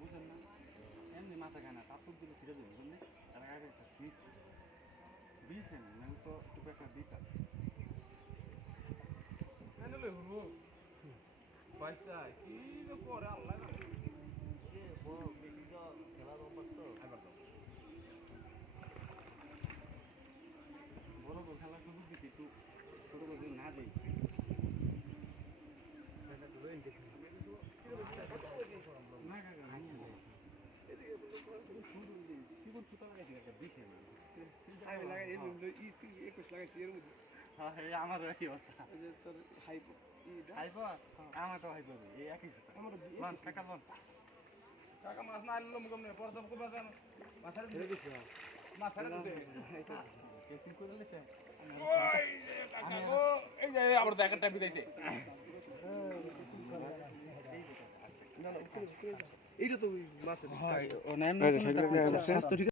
বুঝেন না এমনি মাথা খায় না কাপড় দিলে ছিঁড়ে দেবেন বুঝলেন তার আগে একটা মিস দিয়েছেন নাহলে তো একটু একটা দিতাম পয়সা কি করে আল্লাহ বড় বড় খেলার সুযোগ দিচ্ছি একটু ছোটো বড় না দিই না কাকা শিবন সুতা লাগাইছি একটা দিছে আমি লাগাই এর মধ্যে 21 লাগাইছি এর মধ্যে হ্যাঁ আমার কি অবস্থা ওই যে তোর হাইপ হাইপ আমার তো হাইপ এই একই সুতা আমার লন টাকা লন টাকা মাছ না আনলো মুখম নে পরে তো কইবা জান মাথার ছেড়ে দিছি মাথার দিতে কেসিং করে দিছে ওই যে টাকা গো এই যে আবার টাকাটা বিদাইতে এইটা তো মাছ ও নাম